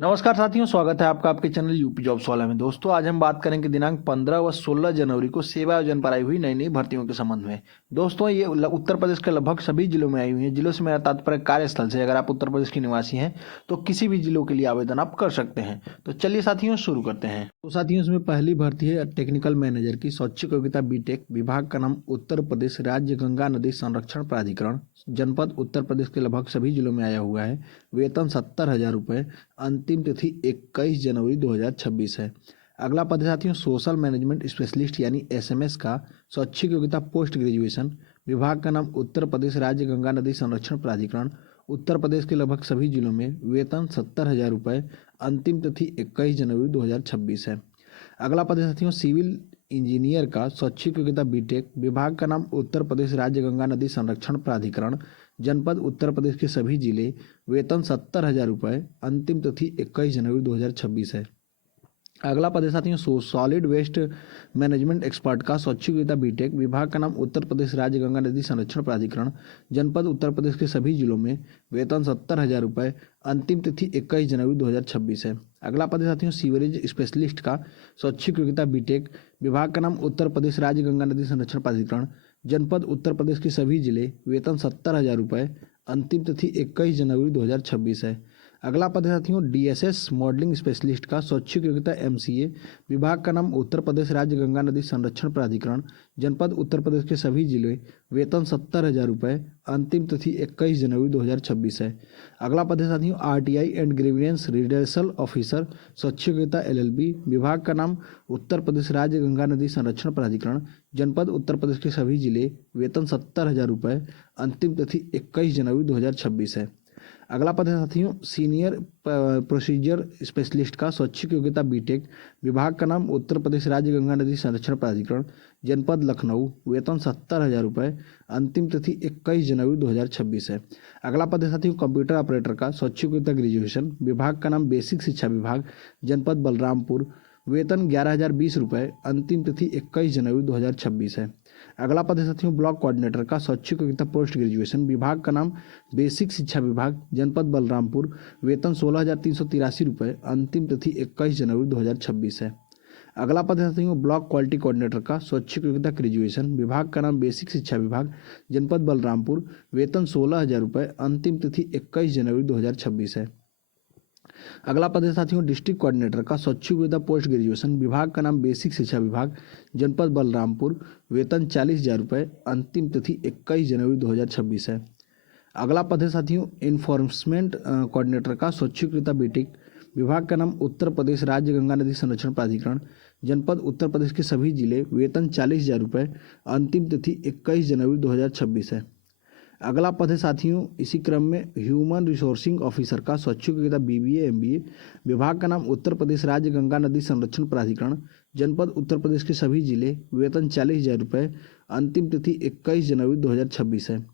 नमस्कार साथियों, स्वागत है आपका आपके चैनल यूपी जॉब्स वाला में। दोस्तों, आज हम बात करेंगे दिनांक 15 व 16 जनवरी को सेवा योजना पर आई हुई नई नई भर्तियों के संबंध में। दोस्तों, ये उत्तर प्रदेश के लगभग सभी जिलों में आई हुई हैं। जिलों से मेरा तात्पर्य कार्यस्थल से। अगर आप उत्तर प्रदेश के निवासी हैं तो किसी भी जिलों के लिए आवेदन आप कर सकते हैं। तो चलिए साथियों, शुरू करते हैं। तो साथियों, इसमें पहली भर्ती है टेक्निकल मैनेजर की। शैक्षिक योग्यता बीटेक। विभाग का नाम उत्तर प्रदेश राज्य गंगा नदी संरक्षण प्राधिकरण। जनपद उत्तर प्रदेश के लगभग सभी जिलों में आया हुआ है। वेतन 70,000 रुपये। अंतिम तिथि 21 जनवरी 2026 है। अगला पद है साथियों सोशल मैनेजमेंट स्पेशलिस्ट यानी एसएमएस का। शैक्षिक योग्यता पोस्ट ग्रेजुएशन। विभाग का नाम उत्तर प्रदेश राज्य गंगा नदी संरक्षण प्राधिकरण। उत्तर प्रदेश के लगभग सभी जिलों में। वेतन 70,000 रुपये। अंतिम तिथि 21 जनवरी 2026 है। अगला पद है साथियों सिविल इंजीनियर का। शैक्षिक योग्यता बीटेक। विभाग का नाम उत्तर प्रदेश राज्य गंगा नदी संरक्षण प्राधिकरण। जनपद उत्तर प्रदेश के सभी जिले। वेतन 70,000 रुपये। अंतिम तिथि 21 जनवरी 2026 है। अगला पद है साथियों सॉलिड वेस्ट मैनेजमेंट एक्सपर्ट का। शैक्षिक योग्यता बीटेक। विभाग का नाम उत्तर प्रदेश राज्य गंगा नदी संरक्षण प्राधिकरण। जनपद उत्तर प्रदेश के सभी जिलों में। वेतन 70,000 रुपये। अंतिम तिथि 21 जनवरी 2026 है। अगला पद है साथियों सीवरेज स्पेशलिस्ट का। शैक्षिक योग्यता बीटेक। विभाग का नाम उत्तर प्रदेश राज्य गंगा नदी संरक्षण प्राधिकरण। जनपद उत्तर प्रदेश के सभी जिले। वेतन 70,000 रुपये। अंतिम तिथि 21 जनवरी 2026 है। अगला पद है साथियों डीएसएस मॉडलिंग स्पेशलिस्ट का। शैक्षिक योग्यता एमसीए। विभाग का नाम उत्तर प्रदेश राज्य गंगा नदी संरक्षण प्राधिकरण। जनपद उत्तर प्रदेश के सभी जिले। वेतन 70,000 रुपये। अंतिम तिथि 21 जनवरी 2026 है। अगला पद है साथियों RTI and grievance redressal officer. शैक्षिक योग्यता एलएलबी। विभाग का नाम उत्तर प्रदेश राज्य गंगा नदी संरक्षण प्राधिकरण। जनपद उत्तर प्रदेश के सभी जिले। वेतन 70,000 रुपये। अंतिम तिथि 21 जनवरी 2026 है। अगला पद है साथियों सीनियर प्रोसीजर स्पेशलिस्ट का। शैक्षिक योग्यता बीटेक। विभाग का नाम उत्तर प्रदेश राज्य गंगा नदी संरक्षण प्राधिकरण। जनपद लखनऊ। वेतन 70,000 रुपये। अंतिम तिथि 21 जनवरी 2026 है। अगला पद है साथियों कंप्यूटर ऑपरेटर का। शैक्षिक योग्यता ग्रेजुएशन। विभाग का नाम बेसिक शिक्षा विभाग। जनपद बलरामपुर। वेतन 11,020 रुपये। अंतिम तिथि 21 जनवरी 2026 है। अगला पद है साथियों ब्लॉक कोऑर्डिनेटर का। शैक्षिक योग्यता पोस्ट ग्रेजुएशन। विभाग का नाम बेसिक शिक्षा विभाग। जनपद बलरामपुर। वेतन 16,383 रुपये। अंतिम तिथि 21 जनवरी 2026 है। अगला पद है साथियों ब्लॉक क्वालिटी कोऑर्डिनेटर का। शैक्षिक योग्यता ग्रेजुएशन। विभाग का नाम बेसिक शिक्षा विभाग। जनपद बलरामपुर। वेतन 16,000 रुपये। अंतिम तिथि 21 जनवरी 2026 है। अगला पद है साथियों डिस्ट्रिक्ट कोऑर्डिनेटर का। शैक्षिक योग्यता पोस्ट ग्रेजुएशन। विभाग का नाम बेसिक शिक्षा विभाग। जनपद बलरामपुर। वेतन 40,000 रुपये। अंतिम तिथि 21 जनवरी 2026 है। अगला पद है साथियों इन्फोर्समेंट कोऑर्डिनेटर का। शैक्षिक योग्यता बीटेक। विभाग का नाम उत्तर प्रदेश राज्य गंगा नदी संरक्षण प्राधिकरण। जनपद उत्तर प्रदेश के सभी जिले। वेतन 40,000 रुपये। अंतिम तिथि 21 जनवरी 2026 है। अगला पद है साथियों इसी क्रम में ह्यूमन रिसोर्सिंग ऑफिसर का। शैक्षिक योग्यता बीबीए एमबीए। विभाग का नाम उत्तर प्रदेश राज्य गंगा नदी संरक्षण प्राधिकरण। जनपद उत्तर प्रदेश के सभी जिले। वेतन 40,000 रुपये। अंतिम तिथि 21 जनवरी 2026 है।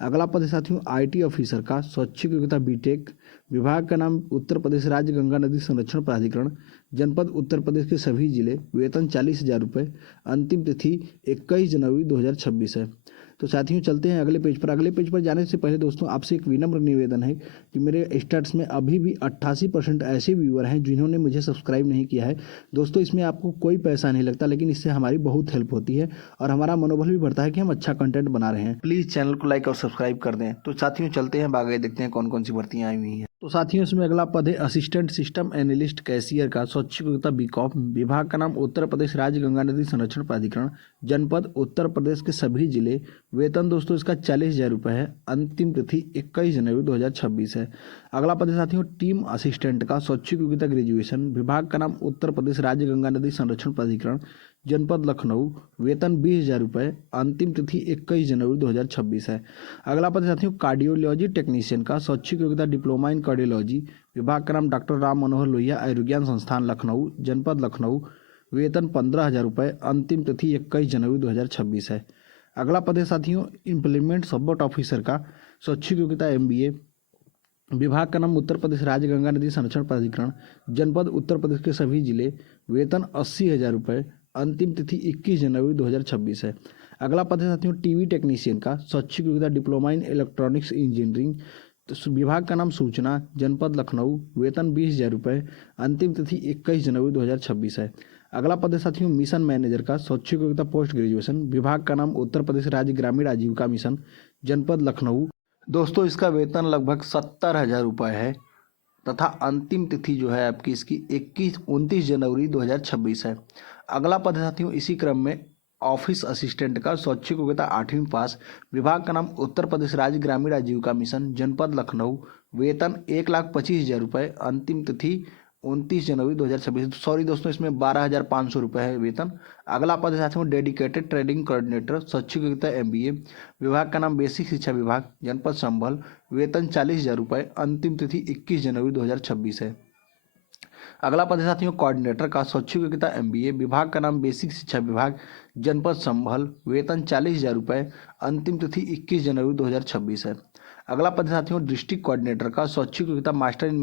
अगला पद है साथियों आईटी ऑफिसर का। शैक्षिक योग्यता बीटेक। विभाग का नाम उत्तर प्रदेश राज्य गंगा नदी संरक्षण प्राधिकरण। जनपद उत्तर प्रदेश के सभी जिले। वेतन 40,000 रुपये। अंतिम तिथि 21 जनवरी 2026 है। तो साथियों चलते हैं अगले पेज पर। अगले पेज पर जाने से पहले दोस्तों आपसे एक विनम्र निवेदन है कि मेरे स्टैट्स में अभी भी 88% ऐसे व्यूअर हैं जिन्होंने मुझे सब्सक्राइब नहीं किया है। दोस्तों इसमें आपको कोई पैसा नहीं लगता, लेकिन इससे हमारी बहुत हेल्प होती है और हमारा मनोबल भी बढ़ता है कि हम अच्छा कंटेंट बना रहे हैं। प्लीज़ चैनल को लाइक और सब्सक्राइब कर दें। तो साथियों चलते हैं आगे देखते हैं कौन कौन सी भर्तियाँ आई हुई हैं। तो साथियों इसमें अगला पद है असिस्टेंट सिस्टम एनालिस्ट कैशियर का। शैक्षिक योग्यता बीकॉम। विभाग का नाम उत्तर प्रदेश राज्य गंगा नदी संरक्षण प्राधिकरण। जनपद उत्तर प्रदेश के सभी जिले। वेतन दोस्तों इसका 40,000 रुपये है। अंतिम तिथि 21 जनवरी 2026 है। अगला पद है साथियों टीम असिस्टेंट का। शैक्षिक योग्यता ग्रेजुएशन। विभाग का नाम उत्तर प्रदेश राज्य गंगा नदी संरक्षण प्राधिकरण। जनपद लखनऊ। वेतन 20,000 रुपये। अंतिम तिथि 21 जनवरी 2026 है। अगला पद है साथियों कार्डियोलॉजी टेक्नीशियन का। शैक्षिक योग्यता डिप्लोमा इन कार्डियोलॉजी। विभाग का नाम डॉक्टर राम मनोहर लोहिया आयुर्विज्ञान संस्थान लखनऊ। जनपद लखनऊ। वेतन 15,000 रुपये। अंतिम तिथि 21 जनवरी 2026 है। अगला पद है साथियों इम्प्लीमेंट सपोर्ट ऑफिसर का। शैक्षिक योग्यता एमबीए। विभाग का नाम उत्तर प्रदेश राज्य गंगा नदी संरक्षण प्राधिकरण। जनपद उत्तर प्रदेश के सभी जिले। वेतन 80,000 रुपये। अंतिम तिथि 21 जनवरी 2026 है। अगला पद है साथियों टीवी टेक्नीशियन का। शैक्षिक योग्यता डिप्लोमा इन इलेक्ट्रॉनिक्स इंजीनियरिंग। तो विभाग का नाम सूचना, जनपद लखनऊ, वेतन 20,000 रुपये, अंतिम तिथि 21 जनवरी 2026 है। अगला पद है साथियों मिशन मैनेजर का, शैक्षिक योग्यता पोस्ट ग्रेजुएशन, विभाग का नाम उत्तर प्रदेश राज्य ग्रामीण आजीविका मिशन, जनपद लखनऊ। दोस्तों इसका वेतन लगभग 70,000 रुपये है तथा अंतिम तिथि जो है आपकी इसकी 29 जनवरी 2026 है। अगला पद है साथियों इसी क्रम में ऑफिस असिस्टेंट का, शैक्षिक योग्यता 8वीं पास, विभाग का नाम उत्तर प्रदेश राज्य ग्रामीण आजीविका मिशन, जनपद लखनऊ, वेतन 1,25,000 रुपये, अंतिम तिथि 29 जनवरी 2026। सॉरी दोस्तों इसमें 12,500 रुपये है वेतन। अगला पद है साथियों डेडिकेटेड ट्रेडिंग कोऑर्डिनेटर, शैक्षिक योग्यता MBA, विभाग का नाम बेसिक शिक्षा विभाग, जनपद संभल, वेतन 40,000 रुपये, अंतिम तिथि 21 जनवरी 2026 है। अगला पद है साथियों कोऑर्डिनेटर का, शैक्षिक योग्यता MBA, विभाग का नाम बेसिक शिक्षा विभाग, जनपद संभल, वेतन 40,000 रुपये, अंतिम तिथि 21 जनवरी 2026 है। अगला पद है साथियों डिस्ट्रिक्ट कोऑर्डिनेटर का, शैक्षिक योग्यता मास्टर इन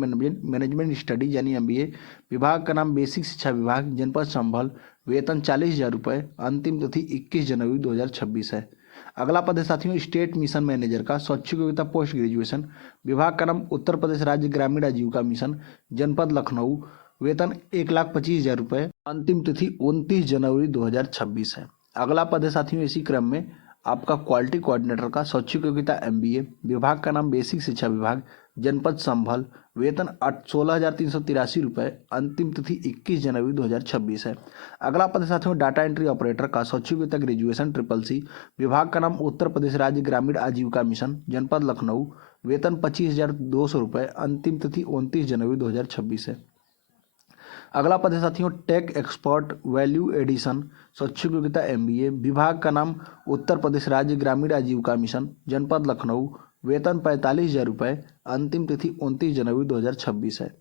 मैनेजमेंट स्टडीज यानी MBA, विभाग का नाम बेसिक शिक्षा विभाग, जनपद संभल, वेतन 40,000 रुपये, अंतिम तिथि 21 जनवरी 2026 है। अगला पद है साथियों स्टेट मिशन मैनेजर का, शैक्षिक योग्यता पोस्ट ग्रेजुएशन, विभाग का नाम उत्तर प्रदेश राज्य ग्रामीण आजीविका मिशन, जनपद लखनऊ, वेतन 1,25,000 रुपये, अंतिम तिथि 29 जनवरी 2026 है। अगला पद है साथियों इसी क्रम में आपका क्वालिटी कोऑर्डिनेटर का, शैक्षिक योग्यता MBA, विभाग का नाम बेसिक शिक्षा विभाग, जनपद संभल, वेतन 16,383 रुपये, अंतिम तिथि 21 जनवरी 2026 है। अगला पद है साथियों डाटा एंट्री ऑपरेटर का, शैक्षिक योग्यता ग्रेजुएशन SSC, विभाग का नाम उत्तर प्रदेश राज्य ग्रामीण आजीविका मिशन, जनपद लखनऊ, वेतन 25,200 रुपये, अंतिम तिथि 29 जनवरी 2026 है। अगला पद है साथियों टेक एक्सपर्ट वैल्यू एडिशन, शैक्षिक योग्यता MBA, विभाग का नाम उत्तर प्रदेश राज्य ग्रामीण आजीविका मिशन, जनपद लखनऊ, वेतन 45,000 रुपये, अंतिम तिथि 29 जनवरी 2026 है।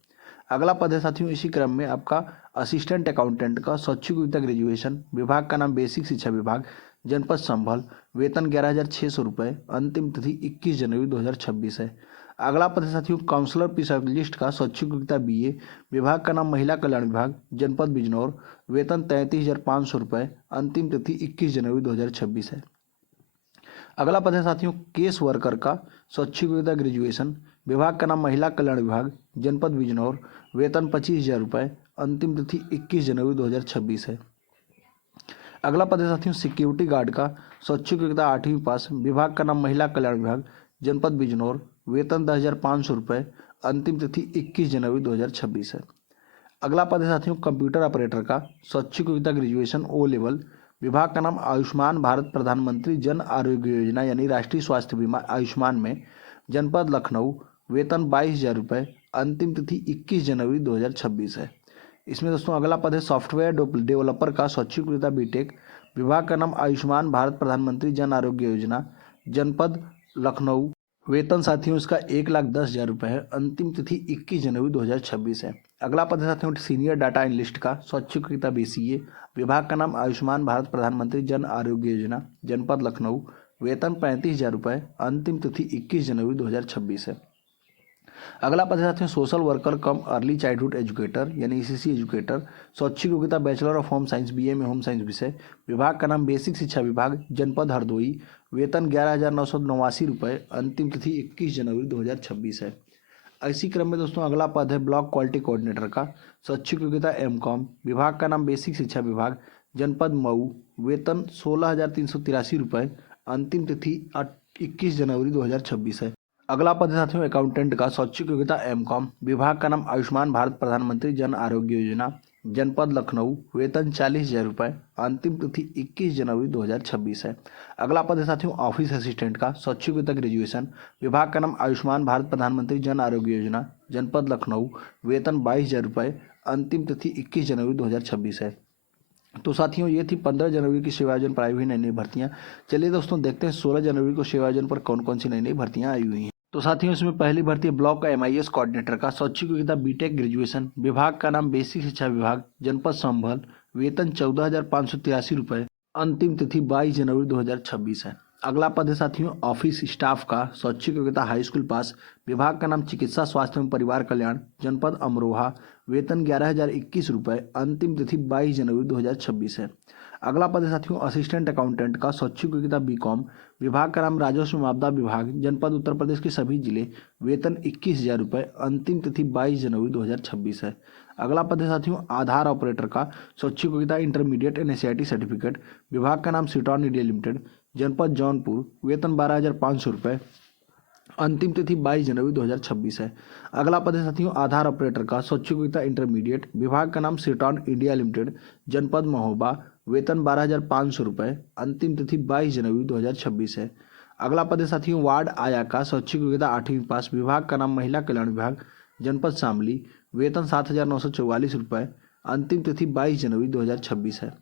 अगला पद है साथियों इसी क्रम में आपका असिस्टेंट अकाउंटेंट का, शैक्षिक योग्यता ग्रेजुएशन, विभाग का नाम बेसिक शिक्षा विभाग, जनपद संभल, वेतन 11,600 रुपये, अंतिम तिथि 21 जनवरी 2026 है। अगला पद है साथियों काउंसलर स्पेशलिस्ट का, शैक्षिक योग्यता BA, विभाग का नाम महिला कल्याण विभाग, जनपद बिजनौर, वेतन 33,500 रुपये, अंतिम तिथि 21 जनवरी 2026 है। अगला पद है साथियों केस वर्कर का, शैक्षिक योग्यता ग्रेजुएशन, विभाग का नाम महिला कल्याण विभाग, जनपद बिजनौर, वेतन 25,000 रुपये, अंतिम तिथि 21 जनवरी 2026 है। अगला पद है साथियों सिक्योरिटी गार्ड का, शैक्षिक योग्यता 8वीं पास, विभाग का नाम महिला कल्याण विभाग, जनपद बिजनौर, वेतन 10,500 रुपये, अंतिम तिथि 21 जनवरी 2026 है। अगला पद है साथियों कंप्यूटर ऑपरेटर का, शैक्षिक योग्यता ग्रेजुएशन O लेवल, विभाग का नाम आयुष्मान भारत प्रधानमंत्री जन आरोग्य योजना यानी राष्ट्रीय स्वास्थ्य बीमा आयुष्मान में, जनपद लखनऊ, वेतन 22,000 रुपये, अंतिम तिथि 21 जनवरी 2026 है। इसमें दोस्तों अगला पद है सॉफ्टवेयर डेवलपर का, शैक्षिक योग्यता BTech, विभाग का नाम आयुष्मान भारत प्रधानमंत्री जन आरोग्य योजना, जनपद लखनऊ, वेतन साथियों इसका 1,10,000 रुपये है, अंतिम तिथि 21 जनवरी 2026 है। अगला पद है साथियों सीनियर डाटा एनालिस्ट का, शैक्षिक योग्यता BCA, विभाग का नाम आयुष्मान भारत प्रधानमंत्री जन आरोग्य योजना, जनपद लखनऊ, वेतन 35,000 रुपये, अंतिम तिथि 21 जनवरी 2026 है। अगला पद है साथियों सोशल वर्कर कम अर्ली चाइल्डहुड एजुकेटर यानी ECC एजुकेटर, शैक्षिक योग्यता bachelor of home science BA में होम साइंस विषय, विभाग का नाम बेसिक शिक्षा विभाग, जनपद हरदोई, वेतन 11,989 रुपये, अंतिम तिथि 21 जनवरी 2026 है। इसी क्रम में दोस्तों अगला पद है ब्लॉक क्वालिटी कोऑर्डिनेटर का, शैक्षिक योग्यता MCOM, विभाग का नाम बेसिक शिक्षा विभाग, जनपद मऊ, वेतन 16,383 रुपये, अंतिम तिथि 21 जनवरी 2026 है। अगला पद है साथियों अकाउंटेंट का, शैक्षिक योग्यता MCOM, विभाग का नाम आयुष्मान भारत प्रधानमंत्री जन आरोग्य योजना, जनपद लखनऊ, वेतन 40,000 रुपये, अंतिम तिथि 21 जनवरी 2026 है। अगला पद है साथियों ऑफिस असिस्टेंट का, शैक्षिक योग्यता ग्रेजुएशन, विभाग का नाम आयुष्मान भारत प्रधानमंत्री जन आरोग्य योजना, जनपद लखनऊ, वेतन 22,000 रुपये, अंतिम तिथि 21 जनवरी 2026 है। तो साथियों ये थी 15 जनवरी की सेवायोजन पर आई हुई नई नई भर्तियाँ। चलिए दोस्तों देखते हैं 16 जनवरी को सेवायोजन पर कौन कौन सी नई नई भर्तियाँ आई हुई हैं। तो साथियों इसमें पहली भर्ती है ब्लॉक का MIS कोऑर्डिनेटर का, शैक्षिक योग्यता BTech ग्रेजुएशन, विभाग का नाम बेसिक शिक्षा विभाग, जनपद संभल, वेतन 14,583 रुपये, अंतिम तिथि 22 जनवरी 2026 है। अगला पद है साथियों ऑफिस स्टाफ का, शैक्षिक योग्यता हाई स्कूल पास, विभाग का नाम चिकित्सा स्वास्थ्य एवं परिवार कल्याण, जनपद अमरोहा, वेतन 11,021 रुपये, अंतिम तिथि 22 जनवरी 2026 है। अगला पद है साथियों असिस्टेंट अकाउंटेंट का, स्वैच्छिक योग्यता बीकॉम, विभाग का नाम राजस्व मापदा विभाग, जनपद उत्तर प्रदेश के सभी जिले, वेतन 21,000 रुपये, अंतिम तिथि 22 जनवरी 2026 है। अगला पद है साथियों आधार ऑपरेटर का, स्वैच्छिक योग्यता इंटरमीडिएट एनसीईआरटी सर्टिफिकेट, विभाग का नाम सिटॉन इंडिया लिमिटेड, जनपद जौनपुर, वेतन 12,500 रुपये, अंतिम तिथि 22 जनवरी 2026 है। अगला पद है साथियों आधार ऑपरेटर का, स्वैच्छिक योग्यता इंटरमीडिएट, विभाग का नाम सिटॉन इंडिया लिमिटेड, जनपद महोबा, वेतन 12,500 रुपये, अंतिम तिथि 22 जनवरी 2026 है। अगला पद है साथियों वार्ड आया का, स्वैच्छिक योग्यता 8वीं पास, विभाग का नाम महिला कल्याण विभाग, जनपद शामली, वेतन 7,944 रुपये, अंतिम तिथि 22 जनवरी 2026 है।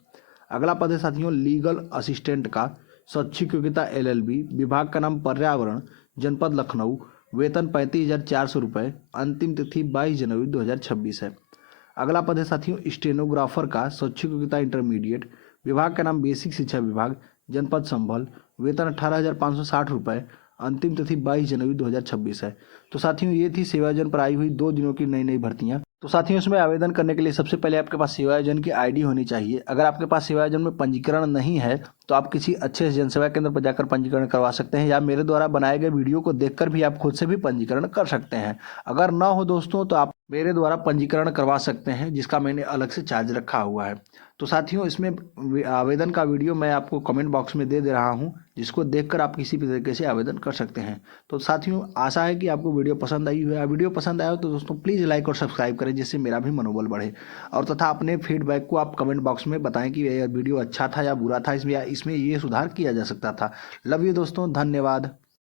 अगला पद है साथियों लीगल असिस्टेंट का, स्वैच्छिक योग्यता एलएलबी, विभाग का नाम पर्यावरण, जनपद लखनऊ, वेतन 35,400 रुपये, अंतिम तिथि 22 जनवरी 2026 है। अगला पद है साथियों स्टेनोग्राफर का, स्वैच्छिक योग्यता इंटरमीडिएट, विभाग का नाम बेसिक शिक्षा विभाग, जनपद संभल, वेतन 18,560 रुपये, अंतिम तिथि 22 जनवरी 2026 है। तो साथियों ये थी सेवा योजना पर आई हुई 2 दिनों की नई नई भर्तियां। तो साथियों इसमें आवेदन करने के लिए सबसे पहले आपके पास सेवा योजना की आईडी होनी चाहिए। अगर आपके पास सेवा योजना में पंजीकरण नहीं है तो आप किसी अच्छे जनसेवा केंद्र पर जाकर पंजीकरण करवा सकते हैं, या मेरे द्वारा बनाए गए वीडियो को देखकर भी आप खुद से भी पंजीकरण कर सकते हैं। अगर ना हो दोस्तों तो आप मेरे द्वारा पंजीकरण करवा सकते हैं, जिसका मैंने अलग से चार्ज रखा हुआ है। तो साथियों इसमें आवेदन का वीडियो मैं आपको कमेंट बॉक्स में दे रहा हूं, जिसको देखकर आप किसी भी तरीके से आवेदन कर सकते हैं। तो साथियों आशा है कि आपको वीडियो पसंद आई है। वीडियो पसंद आया हो तो दोस्तों प्लीज़ लाइक और सब्सक्राइब करें, जिससे मेरा भी मनोबल बढ़े, और तथा अपने फीडबैक को आप कमेंट बॉक्स में बताएं कि यह वीडियो अच्छा था या बुरा था, इसमें ये सुधार किया जा सकता था। लव यू दोस्तों, धन्यवाद।